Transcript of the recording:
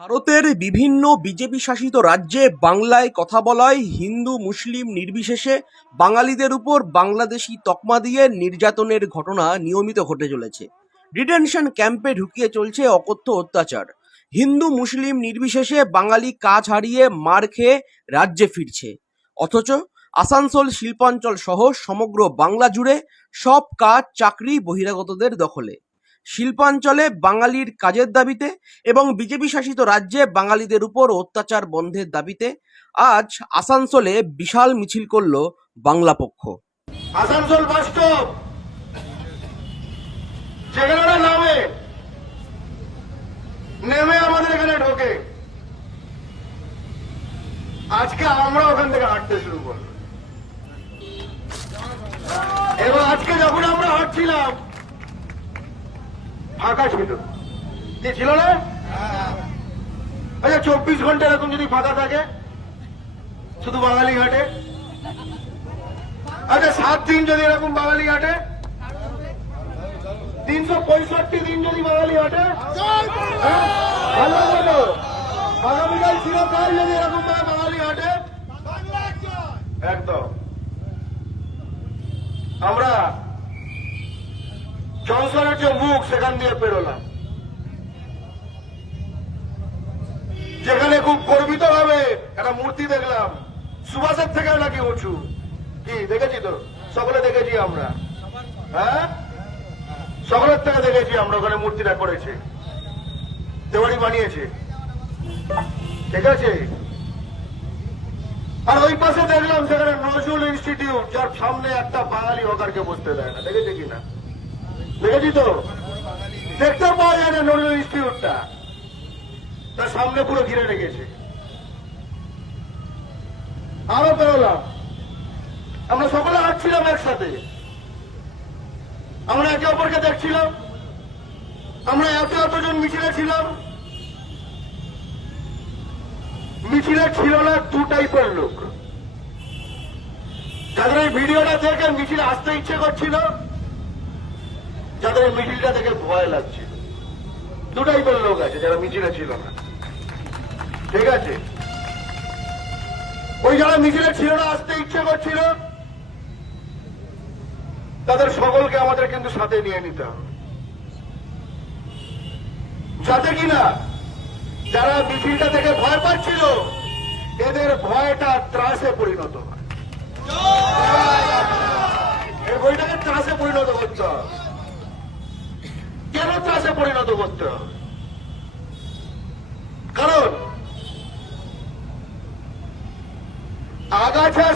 ভারতের বিভিন্ন বিজেপি শাসিত রাজ্যে বাংলায় কথা বলায় হিন্দু, মুসলিম নির্বিশেষে বাঙালিদের উপর বাংলাদেশি তকমা দিয়ে নির্যাতনের ঘটনা নিয়মিত ঘটে চলেছে। ডিটেনশন ক্যাম্পে ঢুকিয়ে চলছে অকথ্য অত্যাচার। হিন্দু, মুসলিম নির্বিশেষে বাঙালি কাজ হারিয়ে মার খেয়ে রাজ্যে ফিরছে। অথচ আসানসোল শিল্পাঞ্চল সহ সমগ্র বাংলা জুড়ে সব কাজ, চাকরি বহিরাগতদের দখলে। শিল্পাঞ্চলে বাঙালির কাজের দাবিতে এবং বিজেপি শাসিত রাজ্যে বাঙালিদের উপর অত্যাচার বন্ধের দাবিতে আজ আসানসোলে বিশাল মিছিল করল বাংলা পক্ষ। আসানসোল নামে, নেমে আমাদের এখানে ঢোকে। আজকে আমরা ওখান থেকে হাঁটতে শুরু করব এবং আজকে যখন আমরা হাঁটছিলাম ফাঁকা ছিল ছিল না? আচ্ছা চব্বিশ ঘণ্টা এরকম যদি ফাঁকা থাকে, শুধু বাঙালি ঘাটে আচ্ছা সাত দিন যদি এরকম বাঙালি হাটে? তিনশো পঁয়ষট্টি দিন যদি বাঙালি হাটে? হ্যাঁ? ভালো আগামীকাল ছিল কাল যদি এরকম ভাবে বাঙালি হাটে? একদম। আমরা জনসনের যে মুখ সেখান দিয়ে পেরোলাম। যেখানে খুব গর্বিত ভাবে একটা মূর্তি দেখলাম। সুভাষের থেকেও নাকি উঁচু। কি, দেখেছি তো? সকলে দেখেছি আমরা। হ্যাঁ? সকলের থেকে দেখেছি আমরা, ওখানে মূর্তিটা করেছে। দেওয়ারি বানিয়েছে। ঠিক আছে? আর ওই পাশে দেখলাম সেখানে নজরুল ইনস্টিটিউট, যার সামনে একটা বাঙালি হকারকে বসতে দেয় না। দেখেছে কিনা? দেখেছি তো দেখতে পাওয়া যায় না নজরুল ইনস্টিটিউটটা তার সামনে পুরো ঘিরে রেখেছে। আরও বেরোলাম। আমরা সকলে হাঁটছিলাম একসাথে। আমরা একে অপরকে দেখছিলাম। আমরা এত এতজন মিছিলে ছিলাম। মিছিলে ছিল না, দু টাইপের লোক। যাদের ভিডিওটা দেখে মিছিলে আসতে ইচ্ছে করছিল যাদের মিছিলটা দেখে ভয় লাগছিল দু টাইপের লোক আছে, যারা মিছিলে ছিল না। ঠিক আছে? ওই যারা মিছিলে ছিল না, আসতে ইচ্ছে করছিল, তাদের সকলকে আমাদের কিন্তু সাথে নিয়ে নিতে হবে। যাতে কিনা যারা মিছিলটা থেকে ভয় পাচ্ছিল, এদের ভয়টা ত্রাসে পরিণত হয়। এই বইটাকে ত্রাসে পরিণত করতে হবে। ত্রাসে করতে হবে। কারণ আগাছার